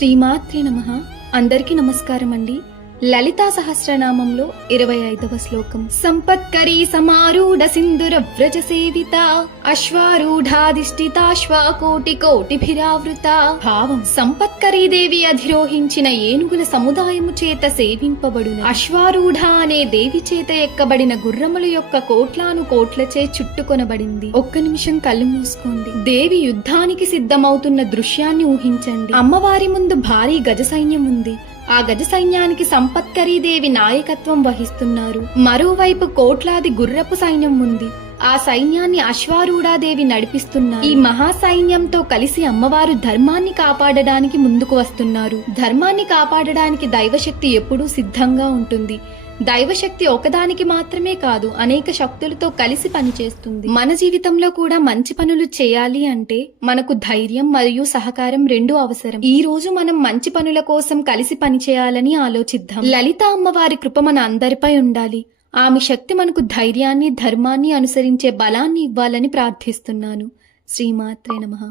శ్రీమాత్రే నమః. అందరికీ నమస్కారం అండి. లలితా సహస్రనామంలో 25వ శ్లోకం. సంపత్కరీ సమారూఢ సింధుర వ్రజ సేవిత అశ్వారూఢాధిష్ఠితాశ్వ కోటి కోటిభిరావృత. భావం: సంపత్కరీ దేవి అధిరోహించిన ఏనుగుల సముదాయము చేత సేవింపబడును. అశ్వారూఢ అనే దేవి చేత ఎక్కబడిన గుర్రముల యొక్క కోట్లాను కోట్లచే చుట్టుకొనబడింది. ఒక్క నిమిషం కళ్ళు మూసుకోండి. దేవి యుద్ధానికి సిద్ధమవుతున్న దృశ్యాన్ని ఊహించండి. అమ్మవారి ముందు భారీ గజ సైన్యం ఉంది. ఆ గజ సైన్యానికి సంపత్కరీదేవి నాయకత్వం వహిస్తున్నారు. మరోవైపు కోట్లాది గుర్రపు సైన్యం ఉంది. ఆ సైన్యాన్ని అశ్వారూఢాదేవి నడిపిస్తున్నారు. ఈ మహా సైన్యంతో కలిసి అమ్మవారు ధర్మాన్ని కాపాడడానికి ముందుకు వస్తున్నారు. ధర్మాన్ని కాపాడడానికి దైవశక్తి ఎప్పుడూ సిద్ధంగా ఉంటుంది. దైవశక్తి ఒకదానికి మాత్రమే కాదు, అనేక శక్తులతో కలిసి పనిచేస్తుంది. మన జీవితంలో కూడా మంచి పనులు చేయాలి అంటే మనకు ధైర్యం మరియు సహకారం రెండూ అవసరం. ఈ రోజు మనం మంచి పనుల కోసం కలిసి పనిచేయాలని ఆలోచిద్దాం. లలిత అమ్మవారి కృప మన అందరిపై ఉండాలి. ఆమె శక్తి మనకు ధైర్యాన్ని, ధర్మాన్ని అనుసరించే బలాన్ని ఇవ్వాలని ప్రార్థిస్తున్నాను. శ్రీమాత్రే నమః.